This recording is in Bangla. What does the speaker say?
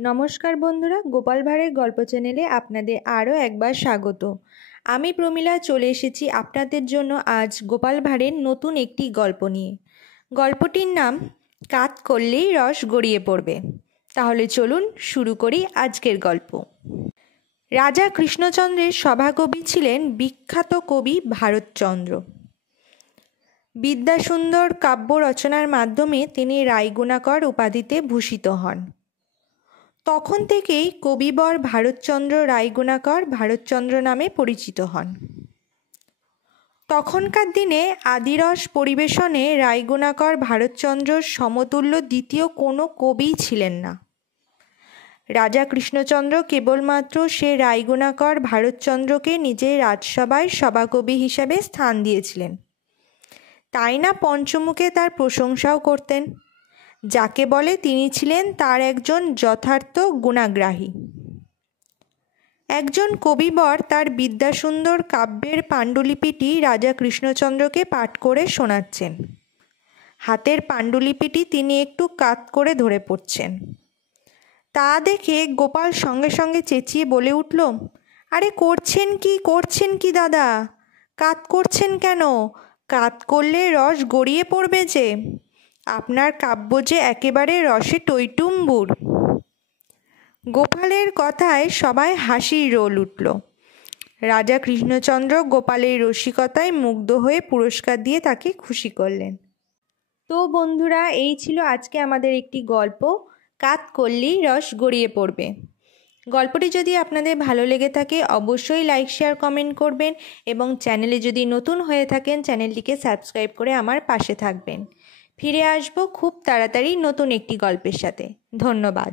নমস্কার বন্ধুরা, গোপাল ভাঁড়ের গল্প চ্যানেলে আপনাদের আরও একবার স্বাগত। আমি প্রমীলা চলে এসেছি আপনাদের জন্য আজ গোপাল ভাঁড়ের নতুন একটি গল্প নিয়ে। গল্পটির নাম কাত করলেই রস গড়িয়ে পড়বে। তাহলে চলুন শুরু করি আজকের গল্প। রাজা কৃষ্ণচন্দ্রের সভাকবি ছিলেন বিখ্যাত কবি ভারতচন্দ্র। বিদ্যাসুন্দর কাব্য রচনার মাধ্যমে তিনি রায়গুণাকর উপাধিতে ভূষিত হন। তখন থেকেই কবিবর ভারতচন্দ্র রায়গুণাকর ভারতচন্দ্র নামে পরিচিত হন। তখনকার দিনে আদিরস পরিবেশনে রায়গুণাকর ভারতচন্দ্রর সমতুল্য দ্বিতীয় কোনো কবিই ছিলেন না। রাজা কৃষ্ণচন্দ্র কেবলমাত্র সে রায়গুণাকর ভারতচন্দ্রকে নিজের রাজসভায় সভাকবি হিসাবে স্থান দিয়েছিলেন। তাই না পঞ্চমুখে তার প্রশংসাও করতেন, যাকে বলে তিনি ছিলেন তার একজন যথার্থ গুণাগ্রাহী। একজন কবিবর তার বিদ্যাসুন্দর কাব্যের পাণ্ডুলিপিটি রাজা কৃষ্ণচন্দ্রকে পাঠ করে শোনাচ্ছেন। হাতের পাণ্ডুলিপিটি তিনি একটু কাত করে ধরে পড়ছেন। তা দেখে গোপাল সঙ্গে সঙ্গে চেঁচিয়ে বলে উঠল, আরে করছেন কি দাদা? কাত করছেন কেন? কাত করলে রস গড়িয়ে পড়বে যে। আপনার কাব্য যে একেবারে রসে টইটুম্বুর। গোপালের কথায় সবাই হাসির রোল উঠল। রাজা কৃষ্ণচন্দ্র গোপালের রসিকতায় মুগ্ধ হয়ে পুরস্কার দিয়ে তাকে খুশি করলেন। তো বন্ধুরা, এই ছিল আজকে আমাদের একটি গল্প, কাত করলেই রস গড়িয়ে পড়বে। গল্পটি যদি আপনাদের ভালো লেগে থাকে অবশ্যই লাইক, শেয়ার, কমেন্ট করবেন এবং চ্যানেলে যদি নতুন হয়ে থাকেন চ্যানেলটিকে সাবস্ক্রাইব করে আমার পাশে থাকবেন। ফিরে আসবো খুব তাড়াতাড়ি নতুন একটি গল্পের সাথে। ধন্যবাদ।